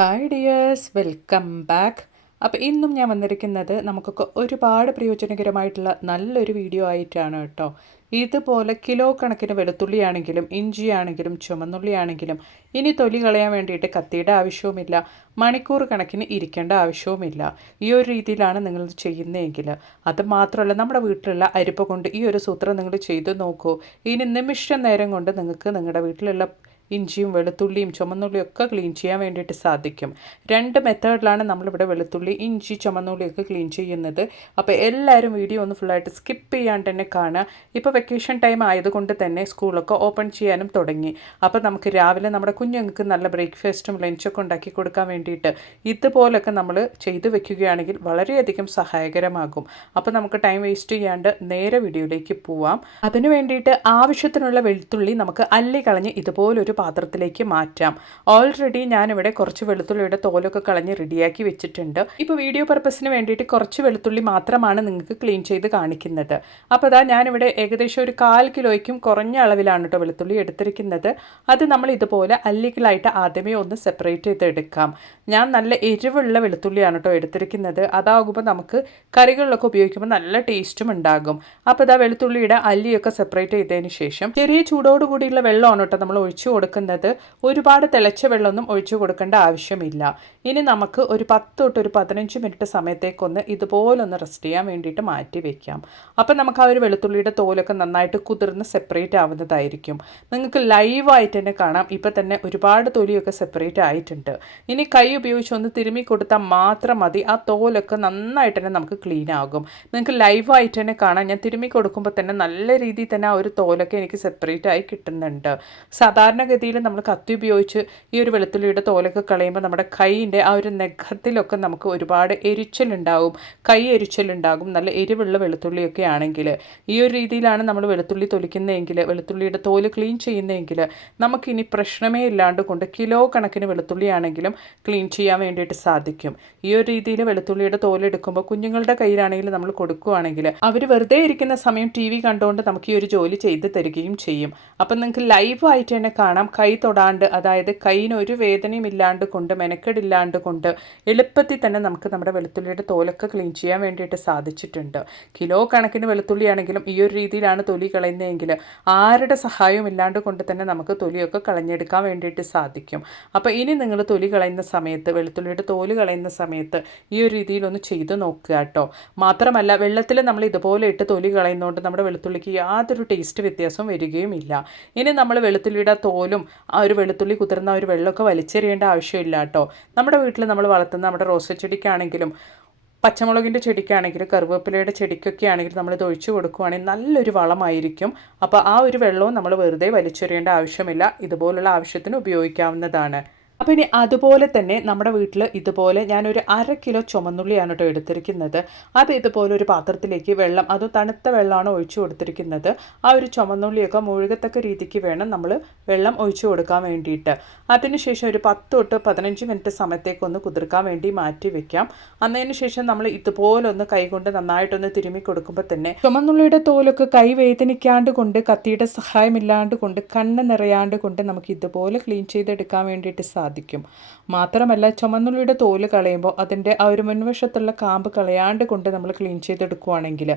Hi dears, welcome back. അപ്പോൾ ഇന്നും ഞാൻ വന്നിരിക്കുന്നത് നമുക്കൊക്കെ ഒരുപാട് പ്രയോജനകരമായിട്ടുള്ള നല്ലൊരു വീഡിയോ ആയിട്ടാണ് കേട്ടോ. ഇതുപോലെ കിലോ കണക്കിന് വെളുത്തുള്ളിയാണെങ്കിലും ഇഞ്ചിയാണെങ്കിലും ചുമന്നുള്ളിയാണെങ്കിലും ഇനി തൊലി കളയാൻ വേണ്ടിയിട്ട് കത്തിയുടെ ആവശ്യവുമില്ല, മണിക്കൂർ കണക്കിന് ഇരിക്കേണ്ട ആവശ്യവുമില്ല. ഈ ഒരു രീതിയിലാണ് നിങ്ങൾ ചെയ്യുന്നതെങ്കിൽ അത് മാത്രമല്ല, നമ്മുടെ വീട്ടിലുള്ള അരിപ്പ കൊണ്ട് ഈ ഒരു സൂത്രം നിങ്ങൾ ചെയ്ത് നോക്കൂ. ഇനി നിമിഷ നേരം കൊണ്ട് നിങ്ങൾക്ക് നിങ്ങളുടെ വീട്ടിലുള്ള ഇഞ്ചിയും വെളുത്തുള്ളിയും ചുമന്നുള്ളിയും ഒക്കെ ക്ലീൻ ചെയ്യാൻ വേണ്ടിയിട്ട് സാധിക്കും. രണ്ട് മെത്തേഡിലാണ് നമ്മളിവിടെ വെളുത്തുള്ളി, ഇഞ്ചി, ചുമന്നുള്ളിയൊക്കെ ക്ലീൻ ചെയ്യുന്നത്. അപ്പോൾ എല്ലാവരും വീഡിയോ ഒന്ന് ഫുള്ളായിട്ട് സ്കിപ്പ് ചെയ്യാണ്ട് തന്നെ കാണുക. ഇപ്പോൾ വെക്കേഷൻ ടൈം ആയതുകൊണ്ട് തന്നെ സ്കൂളൊക്കെ ഓപ്പൺ ചെയ്യാനും തുടങ്ങി. അപ്പോൾ നമുക്ക് രാവിലെ നമ്മുടെ കുഞ്ഞുങ്ങൾക്ക് നല്ല ബ്രേക്ക്ഫാസ്റ്റും ലഞ്ചൊക്കെ ഉണ്ടാക്കി കൊടുക്കാൻ വേണ്ടിയിട്ട് ഇതുപോലൊക്കെ നമ്മൾ ചെയ്തു വെക്കുകയാണെങ്കിൽ വളരെയധികം സഹായകരമാകും. അപ്പോൾ നമുക്ക് ടൈം വേസ്റ്റ് ചെയ്യാണ്ട് നേരെ വീഡിയോയിലേക്ക് പോവാം. അതിനു വേണ്ടിയിട്ട് ആവശ്യത്തിനുള്ള വെളുത്തുള്ളി നമുക്ക് അല്ലി കളഞ്ഞ് ഇതുപോലൊരു പാത്രത്തിലേക്ക് മാറ്റാം. ഓൾറെഡി ഞാനിവിടെ കുറച്ച് വെളുത്തുള്ളിയുടെ തോലൊക്കെ കളഞ്ഞ് റെഡിയാക്കി വെച്ചിട്ടുണ്ട്. ഇപ്പോൾ വീഡിയോ പർപ്പസിന് വേണ്ടിയിട്ട് കുറച്ച് വെളുത്തുള്ളി മാത്രമാണ് നിങ്ങൾക്ക് ക്ലീൻ ചെയ്ത് കാണിക്കുന്നത്. അപ്പോൾ അതാ ഞാനിവിടെ ഏകദേശം ഒരു 1/4 കിലോയ്ക്കും കുറഞ്ഞ അളവിലാണ് കേട്ടോ വെളുത്തുള്ളി എടുത്തിരിക്കുന്നത്. അത് നമ്മൾ ഇതുപോലെ അല്ലികളായിട്ട് ആദ്യമേ ഒന്ന് സെപ്പറേറ്റ് ചെയ്തെടുക്കാം. ഞാൻ നല്ല എരിവുള്ള വെളുത്തുള്ളിയാണ് കേട്ടോ എടുത്തിരിക്കുന്നത്. അതാകുമ്പോൾ നമുക്ക് കറികളിലൊക്കെ ഉപയോഗിക്കുമ്പോൾ നല്ല ടേസ്റ്റും ഉണ്ടാകും. അപ്പോൾ ഇതാ വെളുത്തുള്ളിയുടെ അല്ലിയൊക്കെ സെപ്പറേറ്റ് ചെയ്തതിന് ശേഷം ചെറിയ ചൂടോടുകൂടിയുള്ള വെള്ളമാണ് കേട്ടോ നമ്മൾ ഒഴിച്ചു കൊടുക്കുന്നത്. ഒരുപാട് തിളച്ച വെള്ളമൊന്നും ഒഴിച്ചു കൊടുക്കേണ്ട ആവശ്യമില്ല. ഇനി നമുക്ക് ഒരു 10 തൊട്ട് ഒരു 15 മിനിറ്റ് സമയത്തേക്കൊന്ന് ഇതുപോലൊന്ന് റെസ്റ്റ് ചെയ്യാൻ വേണ്ടിയിട്ട് മാറ്റി വെക്കാം. അപ്പം നമുക്ക് ആ ഒരു വെളുത്തുള്ളിയുടെ തോലൊക്കെ നന്നായിട്ട് കുതിർന്ന് സെപ്പറേറ്റ് ആവുന്നതായിരിക്കും. നിങ്ങൾക്ക് ലൈവായിട്ട് തന്നെ കാണാം. ഇപ്പം തന്നെ ഒരുപാട് തൊലിയൊക്കെ സെപ്പറേറ്റ് ആയിട്ടുണ്ട്. ഇനി കൈ ഉപയോഗിച്ച് ഒന്ന് തിരുമ്മി കൊടുത്താൽ മാത്രം മതി. ആ തോലൊക്കെ നന്നായിട്ട് തന്നെ നമുക്ക് ക്ലീൻ ആകും. നിങ്ങൾക്ക് ലൈവായിട്ട് തന്നെ കാണാം. ഞാൻ തിരുമ്മി കൊടുക്കുമ്പോൾ തന്നെ നല്ല രീതിയിൽ തന്നെ ആ ഒരു തോലൊക്കെ എനിക്ക് സെപ്പറേറ്റ് ആയി കിട്ടുന്നുണ്ട്. സാധാരണഗതിയിൽ നമ്മൾ കത്തി ഉപയോഗിച്ച് ഈ ഒരു വെളുത്തുള്ളിയുടെ തോലൊക്കെ കളയുമ്പോൾ നമ്മുടെ കൈയിൻ്റെ ആ ഒരു നഖത്തിലൊക്കെ നമുക്ക് ഒരുപാട് എരിച്ചിലുണ്ടാകും, കൈ എരിച്ചിലുണ്ടാകും. നല്ല എരിവുള്ള വെളുത്തുള്ളിയൊക്കെ ആണെങ്കിൽ ഈ ഒരു രീതിയിലാണ് നമ്മൾ വെളുത്തുള്ളി തൊലിക്കുന്നതെങ്കിൽ, വെളുത്തുള്ളിയുടെ തോല് ക്ലീൻ ചെയ്യുന്നതെങ്കിൽ നമുക്കിനി പ്രശ്നമേ ഇല്ലാണ്ട് കൊണ്ട് കിലോ കണക്കിന് വെളുത്തുള്ളിയാണെങ്കിലും ക്ലീൻ ചെയ്യാൻ വേണ്ടിയിട്ട് സാധിക്കും. ഈ ഒരു രീതിയിൽ വെളുത്തുള്ളിയുടെ തോലെടുക്കുമ്പോൾ കുഞ്ഞുങ്ങളുടെ കയ്യിലാണെങ്കിൽ നമ്മൾ കൊടുക്കുകയാണെങ്കിൽ അവർ വെറുതെ ഇരിക്കുന്ന സമയം TV കണ്ടുകൊണ്ട് നമുക്ക് ഈ ഒരു ജോലി ചെയ്ത് തരികയും ചെയ്യും. അപ്പം നിങ്ങൾക്ക് ലൈവായിട്ട് തന്നെ കാണാം. കൈ തൊടാണ്ട്, അതായത് കൈയിന് ഒരു വേദനയും ഇല്ലാണ്ട് കൊണ്ട്, മെനക്കെടില്ലാണ്ട് കൊണ്ട് എളുപ്പത്തിൽ തന്നെ നമുക്ക് നമ്മുടെ വെളുത്തുള്ളിയുടെ തോലൊക്കെ ക്ലീൻ ചെയ്യാൻ വേണ്ടിയിട്ട് സാധിച്ചിട്ടുണ്ട്. കിലോ കണക്കിന് വെളുത്തുള്ളിയാണെങ്കിലും ഈ ഒരു രീതിയിലാണ് തൊലി കളയുന്നതെങ്കിൽ ആരുടെ സഹായവും ഇല്ലാണ്ട് കൊണ്ട് തന്നെ നമുക്ക് തൊലിയൊക്കെ കളഞ്ഞെടുക്കാൻ വേണ്ടിയിട്ട് സാധിക്കും. അപ്പോൾ ഇനി നിങ്ങൾ തൊലി കളയുന്ന സമയത്ത്, വെളുത്തുള്ളിയുടെ തോല് കളയുന്ന സമയത്ത് ഈ ഒരു രീതിയിലൊന്ന് ചെയ്ത് നോക്കുക കേട്ടോ. മാത്രമല്ല, വെള്ളത്തിൽ നമ്മൾ ഇതുപോലെ ഇട്ട് തൊലി കളയുന്നതുകൊണ്ട് നമ്മുടെ വെളുത്തുള്ളിക്ക് യാതൊരു ടേസ്റ്റ് വ്യത്യാസവും വരികയും ഇല്ല. ഇനി നമ്മൾ വെളുത്തുള്ളിയുടെ തോലും ആ ഒരു വെളുത്തുള്ളി കുതിർന്ന ഒരു വെള്ളമൊക്കെ വലിച്ചെറിയേണ്ട ആവശ്യമില്ല കേട്ടോ. നമ്മുടെ വീട്ടിൽ നമ്മൾ വളർത്തുന്ന നമ്മുടെ റോസ് ചെടിക്കാണെങ്കിലും പച്ചമുളകിൻ്റെ ചെടിക്കാണെങ്കിലും കറിവേപ്പിലയുടെ ചെടിക്കൊക്കെ ആണെങ്കിലും നമ്മളിത് ഒഴിച്ചു കൊടുക്കുകയാണെങ്കിൽ നല്ലൊരു വളമായിരിക്കും. അപ്പോൾ ആ ഒരു വെള്ളവും നമ്മൾ വെറുതെ വലിച്ചെറിയേണ്ട ആവശ്യമില്ല. ഇതുപോലുള്ള ആവശ്യത്തിന് ഉപയോഗിക്കാവുന്നതാണ്. അപ്പോൾ ഇനി അതുപോലെ തന്നെ നമ്മുടെ വീട്ടിൽ ഇതുപോലെ ഞാനൊരു 1/2 കിലോ ചുമന്നുള്ളിയാണ് കേട്ടോ എടുത്തിരിക്കുന്നത്. അത് ഇതുപോലെ ഒരു പാത്രത്തിലേക്ക് വെള്ളം, അത് തണുത്ത വെള്ളമാണ് ഒഴിച്ചു കൊടുത്തിരിക്കുന്നത്. ആ ഒരു ചുമന്നുള്ളിയൊക്കെ മുഴുകത്തക്ക രീതിക്ക് വേണം നമ്മൾ വെള്ളം ഒഴിച്ചു കൊടുക്കാൻ വേണ്ടിയിട്ട്. അതിനുശേഷം ഒരു 10 തൊട്ട് 15 മിനിറ്റ് സമയത്തേക്കൊന്ന് കുതിർക്കാൻ വേണ്ടി മാറ്റി വെക്കാം. അന്നതിന് ശേഷം നമ്മൾ ഇതുപോലൊന്ന് കൈകൊണ്ട് നന്നായിട്ടൊന്ന് തിരുമ്മി കൊടുക്കുമ്പോൾ തന്നെ ചുമന്നുള്ളിയുടെ തോലൊക്കെ കൈ വേദനിക്കാണ്ട് കൊണ്ട്, കത്തിയുടെ സഹായമില്ലാണ്ട് കൊണ്ട്, കണ്ണ് നിറയാണ്ട് കൊണ്ട് നമുക്ക് ഇതുപോലെ ക്ലീൻ ചെയ്തെടുക്കാൻ വേണ്ടിയിട്ട് സാധിക്കും. മാത്രമല്ല, ചുമന്നുള്ളിയുടെ തോല് കളയുമ്പോൾ അതിൻ്റെ ആ ഒരു മുൻവശത്തുള്ള കാമ്പ് കളയാണ്ട് കൊണ്ട് നമ്മൾ ക്ലീൻ ചെയ്തെടുക്കുകയാണെങ്കിൽ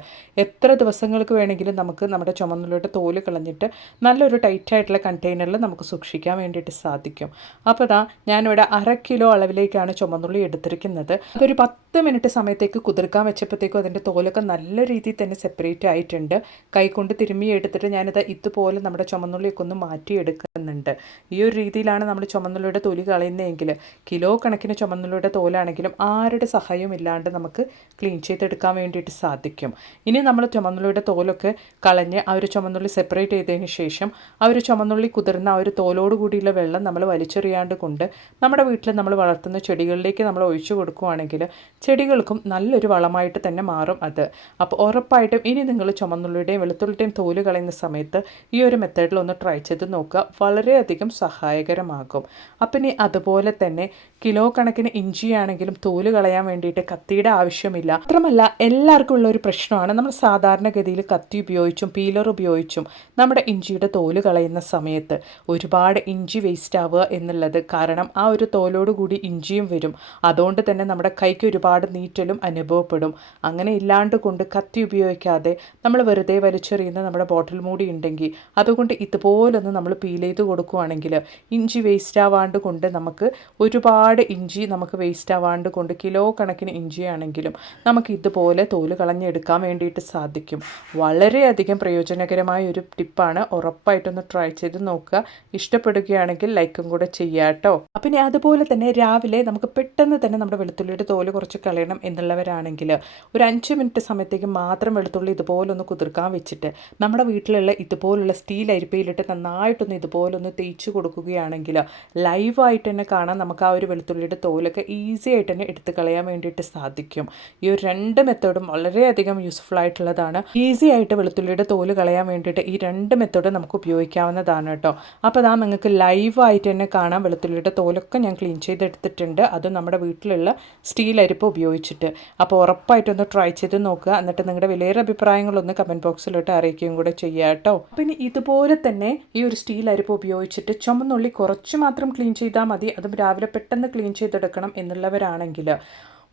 എത്ര ദിവസങ്ങൾക്ക് വേണമെങ്കിലും നമുക്ക് നമ്മുടെ ചുമന്നുള്ളിയുടെ തോല് കളഞ്ഞിട്ട് നല്ലൊരു ടൈറ്റായിട്ടുള്ള കണ്ടെയ്നറിൽ നമുക്ക് സൂക്ഷിക്കാൻ വേണ്ടിയിട്ട് സാധിക്കും. അപ്പോൾ ഇതാ ഞാനിവിടെ 1/2 കിലോ അളവിലേക്കാണ് ചുമന്നുള്ളി എടുത്തിരിക്കുന്നത്. അതൊരു 10 മിനിറ്റ് സമയത്തേക്ക് കുതിർക്കാൻ വെച്ചപ്പോഴത്തേക്കും അതിൻ്റെ തോലൊക്കെ നല്ല രീതിയിൽ തന്നെ സെപ്പറേറ്റ് ആയിട്ടുണ്ട്. കൈകൊണ്ട് തിരുമ്മി എടുത്തിട്ട് ഞാനിത് ഇതുപോലെ നമ്മുടെ ചുമന്നുള്ളിയൊക്കെ ഒന്ന് മാറ്റിയെടുക്കുന്നുണ്ട്. ഈ ഒരു രീതിയിലാണ് നമ്മൾ ചുമന്നുള്ളിയുടെ തൊലി കളയുന്നതെങ്കിൽ കിലോ കണക്കിന് ചുമന്നുള്ളിയുടെ തോലാണെങ്കിലും ആരുടെ സഹായവും ഇല്ലാണ്ട് നമുക്ക് ക്ലീൻ ചെയ്തെടുക്കാൻ വേണ്ടിയിട്ട് സാധിക്കും. ഇനി നമ്മൾ ചുമന്നുള്ളിയുടെ തോലൊക്കെ കളഞ്ഞ് ആ ഒരു ചുമന്നുള്ളി സെപ്പറേറ്റ് ചെയ്തതിന് ശേഷം ആ ഒരു ചുമന്നുള്ളി കുതിർന്ന ആ ഒരു തോലോട് കൂടിയുള്ള വെള്ളം നമ്മൾ വലിച്ചെറിയാണ്ട് കൊണ്ട് നമ്മുടെ വീട്ടിൽ നമ്മൾ വളർത്തുന്ന ചെടികളിലേക്ക് നമ്മൾ ഒഴിച്ചു കൊടുക്കുകയാണെങ്കിൽ ചെടികൾക്കും നല്ലൊരു വളമായിട്ട് തന്നെ മാറും അത്. അപ്പോൾ ഉറപ്പായിട്ടും ഇനി നിങ്ങൾ ചുമന്നുള്ളിയുടെയും വെളുത്തുള്ളിയുടെയും തോല് കളയുന്ന സമയത്ത് ഈ ഒരു മെത്തേഡിൽ ഒന്ന് ട്രൈ ചെയ്ത് നോക്കുക. വളരെയധികം സഹായകരമാകും. അപ്പം ഇനി അതുപോലെ തന്നെ കിലോ കണക്കിന് ഇഞ്ചിയാണെങ്കിലും തോല് കളയാൻ വേണ്ടിയിട്ട് കത്തിയുടെ ആവശ്യമില്ല. മാത്രമല്ല എല്ലാവർക്കും ഉള്ള ഒരു പ്രശ്നമാണ്, നമ്മൾ സാധാരണഗതിയിൽ കത്തി ഉപയോഗിച്ചും പീലർ ഉപയോഗിച്ചും നമ്മുടെ ഇഞ്ചിയുടെ തോല് കളയുന്ന സമയത്ത് ഒരുപാട് ഇഞ്ചി വേസ്റ്റ് ആവുക എന്നുള്ളത്. കാരണം ആ ഒരു തോലോടുകൂടി ഇഞ്ചിയും വരും, അതുകൊണ്ട് തന്നെ നമ്മുടെ കൈക്ക് ഒരുപാട് നീറ്റലും അനുഭവപ്പെടും. അങ്ങനെ ഇല്ലാണ്ട് കൊണ്ട് കത്തി ഉപയോഗിക്കാതെ നമ്മൾ വെറുതെ വലിച്ചെറിയുന്ന നമ്മുടെ ബോട്ടിൽ മൂടി ഉണ്ടെങ്കിൽ അതുകൊണ്ട് ഇതുപോലൊന്ന് നമ്മൾ പീൽ ചെയ്ത് കൊടുക്കുകയാണെങ്കിൽ ഇഞ്ചി വേസ്റ്റ് ആവാണ്ട് കൊണ്ട് നമുക്ക് ഒരുപാട് ഇഞ്ചി നമുക്ക് വേസ്റ്റ് ആവാണ്ട് കൊണ്ട് കിലോ കണക്കിന് ഇഞ്ചിയാണെങ്കിലും നമുക്ക് ഇതുപോലെ തോല് കളഞ്ഞെടുക്കാൻ വേണ്ടിയിട്ട് സാധിക്കും. വളരെയധികം പ്രയോജനകരമായ ഒരു ടിപ്പാണ്. ഉറപ്പായിട്ടൊന്ന് ട്രൈ ചെയ്ത് നോക്കുക. ഇഷ്ടപ്പെടുകയാണെങ്കിൽ ലൈക്കും കൂടെ ചെയ്യുക കേട്ടോ. അപ്പം ഇനി അതുപോലെ തന്നെ രാവിലെ നമുക്ക് പെട്ടെന്ന് തന്നെ നമ്മുടെ വെളുത്തുള്ളിയുടെ തോല് കുറച്ച് കളയണം എന്നുള്ളവരാണെങ്കിൽ ഒരു 5 മിനിറ്റ് സമയത്തേക്ക് മാത്രം വെളുത്തുള്ളി ഇതുപോലൊന്ന് കുതിർക്കാൻ വെച്ചിട്ട് നമ്മുടെ വീട്ടിലുള്ള ഇതുപോലുള്ള സ്റ്റീൽ അരിപ്പയിലിട്ട് നന്നായിട്ടൊന്ന് ഇതുപോലൊന്ന് തേച്ച് കൊടുക്കുകയാണെങ്കിൽ ലൈവായിട്ട് തന്നെ കാണാൻ നമുക്ക് ആ ഒരു വെളുത്തുള്ളിയുടെ തോലൊക്കെ ഈസി ആയിട്ട് തന്നെ എടുത്ത് കളയാൻ വേണ്ടിയിട്ട് സാധിക്കും. ഈ ഒരു 2 മെത്തേഡും വളരെയധികം യൂസ്ഫുൾ ആയിട്ടുള്ളതാണ്. ഈസി ആയിട്ട് വെളുത്തുള്ളിയുടെ തോല് കളയാൻ വേണ്ടിയിട്ട് ഈ 2 മെത്തേഡ് നമുക്ക് ഉപയോഗിക്കാവുന്നതാണ് കേട്ടോ. അപ്പോൾ അതാ നിങ്ങൾക്ക് ലൈവായിട്ട് തന്നെ കാണാം. വെളുത്തുള്ളിയുടെ തോലൊക്കെ ഞാൻ ക്ലീൻ ചെയ്തെടുത്തിട്ടുണ്ട്, അതും നമ്മുടെ വീട്ടിലുള്ള സ്റ്റീൽ അരിപ്പ ഉപയോഗിച്ചിട്ട്. അപ്പോൾ ഉറപ്പായിട്ടൊന്ന് ട്രൈ ചെയ്ത് നോക്കുക. എന്നിട്ട് നിങ്ങളുടെ വിലയേറെ അഭിപ്രായങ്ങളൊന്ന് കമൻറ്റ് ബോക്സിലിട്ട് അറിയിക്കുകയും കൂടെ ചെയ്യുക കേട്ടോ. അപ്പോൾ ഇനി ഇതുപോലെ തന്നെ ഈ ഒരു സ്റ്റീൽ അരിപ്പ ഉപയോഗിച്ചിട്ട് ചുമന്നുള്ളി കുറച്ച് മാത്രം ക്ലീൻ ചെയ്താൽ മതി, അതും രാവിലെ പെട്ടെന്ന് ക്ലീൻ ചെയ്തെടുക്കണം എന്നുള്ളവരാണെങ്കിൽ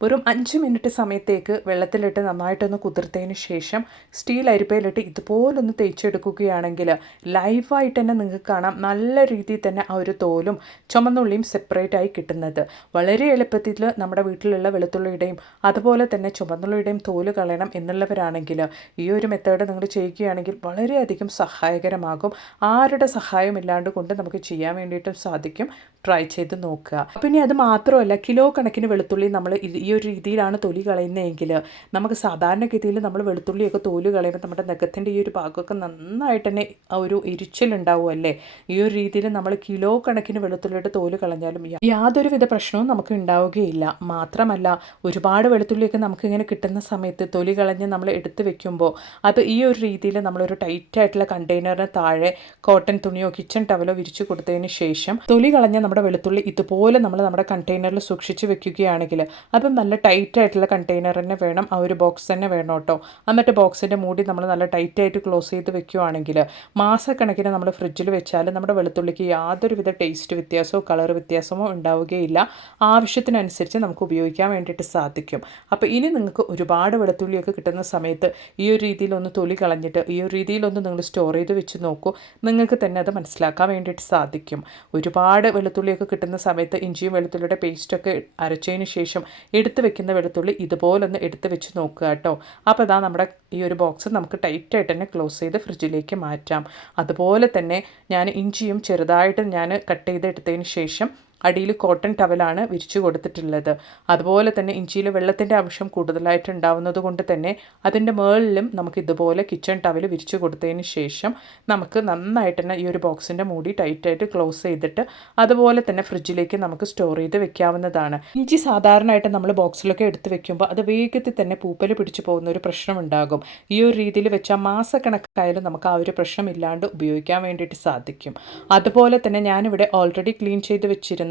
വെറും 5 മിനിറ്റ് സമയത്തേക്ക് വെള്ളത്തിലിട്ട് നന്നായിട്ടൊന്ന് കുതിർത്തതിന് ശേഷം സ്റ്റീൽ അരിപ്പയിലിട്ട് ഇതുപോലൊന്ന് തേച്ചെടുക്കുകയാണെങ്കിൽ ലൈവായിട്ട് തന്നെ നിങ്ങൾക്ക് കാണാം നല്ല രീതിയിൽ തന്നെ ആ ഒരു തോലും ചുമന്നുള്ളിയും സെപ്പറേറ്റ് ആയി കിട്ടുന്നത്. വളരെ എളുപ്പത്തിൽ നമ്മുടെ വീട്ടിലുള്ള വെളുത്തുള്ളിയുടെയും അതുപോലെ തന്നെ ചുമന്നുള്ളിയുടെയും തോല് കളയണം എന്നുള്ളവരാണെങ്കിൽ ഈ ഒരു മെത്തേഡ് നിങ്ങൾ ചെയ്യുകയാണെങ്കിൽ വളരെയധികം സഹായകരമാകും. ആരുടെ സഹായം ഇല്ലാണ്ട് കൊണ്ട് നമുക്ക് ചെയ്യാൻ വേണ്ടിയിട്ടും സാധിക്കും. ട്രൈ ചെയ്ത് നോക്കുക. പിന്നെ അത് മാത്രമല്ല, കിലോ കണക്കിന് വെളുത്തുള്ളി നമ്മൾ ഈ ഒരു രീതിയിലാണ് തൊലി കളയുന്നതെങ്കിൽ നമുക്ക് സാധാരണഗതിയിൽ നമ്മൾ വെളുത്തുള്ളിയൊക്കെ തോല് കളയുമ്പോൾ നമ്മുടെ നഖത്തിൻ്റെ ഈ ഒരു ഭാഗമൊക്കെ നന്നായിട്ട് തന്നെ ആ ഒരു എരിച്ചിലുണ്ടാവുമല്ലേ. ഈ ഒരു രീതിയിൽ നമ്മൾ കിലോ കണക്കിന് വെളുത്തുള്ളിയുടെ തോല് കളഞ്ഞാലും യാതൊരുവിധ പ്രശ്നവും നമുക്ക് ഉണ്ടാവുകയില്ല. മാത്രമല്ല ഒരുപാട് വെളുത്തുള്ളിയൊക്കെ നമുക്കിങ്ങനെ കിട്ടുന്ന സമയത്ത് തൊലി കളഞ്ഞ് നമ്മൾ എടുത്ത് വെക്കുമ്പോൾ അത് ഈ ഒരു രീതിയിൽ നമ്മളൊരു ടൈറ്റായിട്ടുള്ള കണ്ടെയ്നറിന് താഴെ കോട്ടൺ തുണിയോ കിച്ചൺ ടവലോ വിരിച്ചു കൊടുത്തതിന് ശേഷം തൊലി കളഞ്ഞ നമ്മുടെ വെളുത്തുള്ളി ഇതുപോലെ നമ്മൾ നമ്മുടെ കണ്ടെയ്നറിൽ സൂക്ഷിച്ച് വെക്കുകയാണെങ്കിൽ അപ്പം നല്ല ടൈറ്റായിട്ടുള്ള കണ്ടെയ്നർ തന്നെ വേണം, ആ ഒരു ബോക്സ് തന്നെ വേണം കേട്ടോ. എന്നിട്ട് ബോക്സിൻ്റെ മൂടി നമ്മൾ നല്ല ടൈറ്റായിട്ട് ക്ലോസ് ചെയ്ത് വെക്കുകയാണെങ്കിൽ മാസക്കണക്കിന് നമ്മൾ ഫ്രിഡ്ജിൽ വെച്ചാൽ നമ്മുടെ വെളുത്തുള്ളിക്ക് യാതൊരുവിധ ടേസ്റ്റ് വ്യത്യാസമോ കളർ വ്യത്യാസമോ ഉണ്ടാവുകയില്ല. ആവശ്യത്തിനനുസരിച്ച് നമുക്ക് ഉപയോഗിക്കാൻ വേണ്ടിയിട്ട് സാധിക്കും. അപ്പോൾ ഇനി നിങ്ങൾക്ക് ഒരുപാട് വെളുത്തുള്ളിയൊക്കെ കിട്ടുന്ന സമയത്ത് ഈ ഒരു രീതിയിലൊന്ന് തൊലി കളഞ്ഞിട്ട് ഈ ഒരു രീതിയിലൊന്ന് നിങ്ങൾ സ്റ്റോർ ചെയ്ത് വെച്ച് നോക്കൂ. നിങ്ങൾക്ക് തന്നെ അത് മനസ്സിലാക്കാൻ വേണ്ടിയിട്ട് സാധിക്കും. ഒരുപാട് വെളുത്തുള്ളിയൊക്കെ കിട്ടുന്ന സമയത്ത് ഇഞ്ചിയും വെളുത്തുള്ളിയുടെ പേസ്റ്റൊക്കെ അരച്ചതിന് ശേഷം എടുത്ത് വെക്കുന്ന വെളുത്തുള്ളി ഇതുപോലൊന്ന് എടുത്ത് വെച്ച് നോക്കുക കേട്ടോ. അപ്പോൾ ഇതാ നമ്മുടെ ഈ ഒരു ബോക്സ് നമുക്ക് ടൈറ്റായിട്ട് തന്നെ ക്ലോസ് ചെയ്ത് ഫ്രിഡ്ജിലേക്ക് മാറ്റാം. അതുപോലെ തന്നെ ഞാൻ ഇഞ്ചിയും ചെറുതായിട്ട് ഞാൻ കട്ട് ചെയ്തെടുത്തതിന് ശേഷം അടിയിൽ കോട്ടൺ ടവലാണ് വിരിച്ചു കൊടുത്തിട്ടുള്ളത്. അതുപോലെ തന്നെ ഇഞ്ചിയിൽ വെള്ളത്തിൻ്റെ ആവശ്യം കൂടുതലായിട്ട് ഉണ്ടാവുന്നത് കൊണ്ട് തന്നെ അതിൻ്റെ മുകളിലും നമുക്ക് ഇതുപോലെ കിച്ചൺ ടവൽ വിരിച്ചു കൊടുത്തതിന് ശേഷം നമുക്ക് നന്നായിട്ട് തന്നെ ഈ ഒരു ബോക്സിൻ്റെ മൂടി ടൈറ്റായിട്ട് ക്ലോസ് ചെയ്തിട്ട് അതുപോലെ തന്നെ ഫ്രിഡ്ജിലേക്ക് നമുക്ക് സ്റ്റോർ ചെയ്ത് വെക്കാവുന്നതാണ്. ഇഞ്ചി സാധാരണയായിട്ട് നമ്മൾ ബോക്സിലൊക്കെ എടുത്ത് വെക്കുമ്പോൾ അത് വേഗത്തിൽ തന്നെ പൂപ്പൽ പിടിച്ചു പോകുന്ന ഒരു പ്രശ്നമുണ്ടാകും. ഈ ഒരു രീതിയിൽ വെച്ചാൽ മാസക്കണക്കായാലും നമുക്ക് ആ ഒരു പ്രശ്നം ഇല്ലാണ്ട് ഉപയോഗിക്കാൻ വേണ്ടിയിട്ട് സാധിക്കും. അതുപോലെ തന്നെ ഞാനിവിടെ ഓൾറെഡി ക്ലീൻ ചെയ്ത് വെച്ചിരുന്ന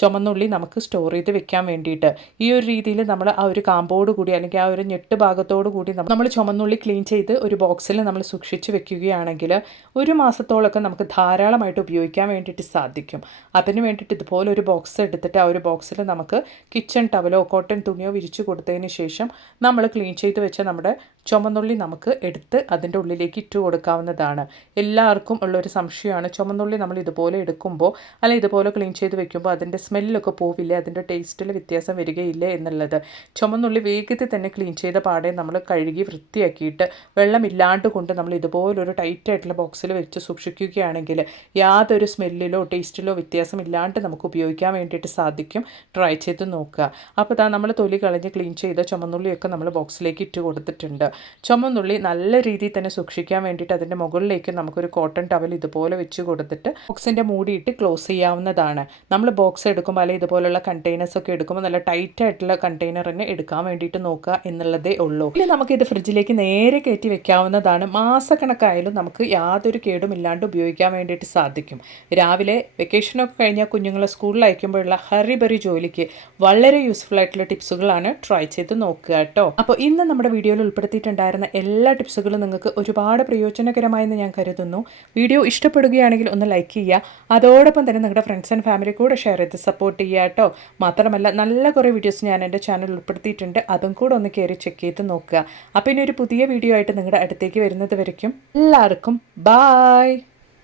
ചുമന്നുള്ളി നമുക്ക് സ്റ്റോർ ചെയ്ത് വെക്കാൻ വേണ്ടിയിട്ട് ഈ ഒരു രീതിയിൽ നമ്മൾ ആ ഒരു കാമ്പോട് കൂടി അല്ലെങ്കിൽ ആ ഒരു ഞെട്ട് ഭാഗത്തോട് കൂടി നമ്മൾ ചുമന്നുള്ളി ക്ലീൻ ചെയ്ത് ഒരു ബോക്സിൽ നമ്മൾ സൂക്ഷിച്ച് വെക്കുകയാണെങ്കിൽ ഒരു മാസത്തോളമൊക്കെ നമുക്ക് ധാരാളമായിട്ട് ഉപയോഗിക്കാൻ വേണ്ടിയിട്ട് സാധിക്കും. അതിന് വേണ്ടിയിട്ട് ഇതുപോലെ ഒരു ബോക്സ് എടുത്തിട്ട് ആ ഒരു ബോക്സിൽ നമുക്ക് കിച്ചൺ ടവലോ കോട്ടൺ തുണിയോ വിരിച്ചു കൊടുത്തതിന് ശേഷം നമ്മൾ ക്ലീൻ ചെയ്ത് വെച്ച നമ്മുടെ ചുമന്നുള്ളി നമുക്ക് എടുത്ത് അതിൻ്റെ ഉള്ളിലേക്ക് ഇട്ട് കൊടുക്കാവുന്നതാണ്. എല്ലാവർക്കും ഉള്ളൊരു സംശയമാണ്, ചുമന്നുള്ളി നമ്മൾ ഇതുപോലെ എടുക്കുമ്പോൾ അല്ലെങ്കിൽ ഇതുപോലെ ക്ലീൻ ചെയ്ത് വെക്കുമ്പോൾ അതിൻ്റെ സ്മെല്ലൊക്കെ പോവില്ലേ, അതിൻ്റെ ടേസ്റ്റിൽ വ്യത്യാസം വരികയില്ലേ എന്നുള്ളത്. ചുമന്നുള്ളി വേഗത്തിൽ തന്നെ ക്ലീൻ ചെയ്ത പാടെ നമ്മൾ കഴുകി വൃത്തിയാക്കിയിട്ട് വെള്ളമില്ലാണ്ട് കൊണ്ട് നമ്മൾ ഇതുപോലൊരു ടൈറ്റായിട്ടുള്ള ബോക്സിൽ വെച്ച് സൂക്ഷിക്കുകയാണെങ്കിൽ യാതൊരു സ്മെല്ലിലോ ടേസ്റ്റിലോ വ്യത്യാസമില്ലാണ്ട് നമുക്ക് ഉപയോഗിക്കാൻ വേണ്ടിയിട്ട് സാധിക്കും. ട്രൈ ചെയ്ത് നോക്കുക. അപ്പോൾ ഇതാ നമ്മൾ തൊലി കളഞ്ഞ് ക്ലീൻ ചെയ്ത ചുമന്നുള്ളിയൊക്കെ നമ്മൾ ബോക്സിലേക്ക് ഇട്ട് കൊടുത്തിട്ടുണ്ട്. ചുമന്നുള്ളി നല്ല രീതിയിൽ തന്നെ സൂക്ഷിക്കാൻ വേണ്ടിയിട്ട് അതിൻ്റെ മുകളിലേക്ക് നമുക്കൊരു കോട്ടൺ ടവൽ ഇതുപോലെ വെച്ച് കൊടുത്തിട്ട് ബോക്സിൻ്റെ മൂടിയിട്ട് ക്ലോസ് ചെയ്യാവുന്നതാണ്. നമ്മൾ ബോക്സ് എടുക്കുമ്പോൾ അല്ലെങ്കിൽ ഇതുപോലുള്ള കണ്ടെയ്നേഴ്സൊക്കെ എടുക്കുമ്പോൾ നല്ല ടൈറ്റ് ആയിട്ടുള്ള കണ്ടെയ്നർ തന്നെ എടുക്കാൻ വേണ്ടിയിട്ട് നോക്കുക എന്നുള്ളതേ ഉള്ളൂ. പിന്നെ നമുക്കിത് ഫ്രിഡ്ജിലേക്ക് നേരെ കയറ്റി വെക്കാവുന്നതാണ്. മാസക്കണക്കായാലും നമുക്ക് യാതൊരു കേടും ഇല്ലാണ്ട് ഉപയോഗിക്കാൻ വേണ്ടിയിട്ട് സാധിക്കും. രാവിലെ വെക്കേഷനൊക്കെ കഴിഞ്ഞാൽ കുഞ്ഞുങ്ങളെ സ്കൂളിൽ അയക്കുമ്പോഴുള്ള ഹറിബറി ജോലിക്ക് വളരെ യൂസ്ഫുൾ ആയിട്ടുള്ള ടിപ്സുകളാണ്. ട്രൈ ചെയ്ത് നോക്കുക കേട്ടോ. അപ്പോൾ ഇന്ന് നമ്മുടെ വീഡിയോയിൽ ഉൾപ്പെടുത്തിയിട്ടുണ്ടായിരുന്ന എല്ലാ ടിപ്സുകളും നിങ്ങൾക്ക് ഒരുപാട് പ്രയോജനകരമായെന്ന് ഞാൻ കരുതുന്നു. വീഡിയോ ഇഷ്ടപ്പെടുകയാണെങ്കിൽ ഒന്ന് ലൈക്ക് ചെയ്യുക. അതോടൊപ്പം തന്നെ നിങ്ങളുടെ ഫ്രണ്ട്സ് ആൻഡ് ഫാമിലി കൂടെ ഷെയർ ചെയ്ത് സപ്പോർട്ട് ചെയ്യുക കേട്ടോ. മാത്രമല്ല നല്ല കുറേ വീഡിയോസ് ഞാൻ എൻ്റെ ചാനൽ ഉൾപ്പെടുത്തിയിട്ടുണ്ട്. അതും കൂടെ ഒന്ന് കയറി ചെക്ക് ചെയ്ത് നോക്കുക. അപ്പോൾ ഇനി ഒരു പുതിയ വീഡിയോ ആയിട്ട് നിങ്ങളുടെ അടുത്തേക്ക് വരുന്നത് വരയ്ക്കും എല്ലാവർക്കും ബായ്.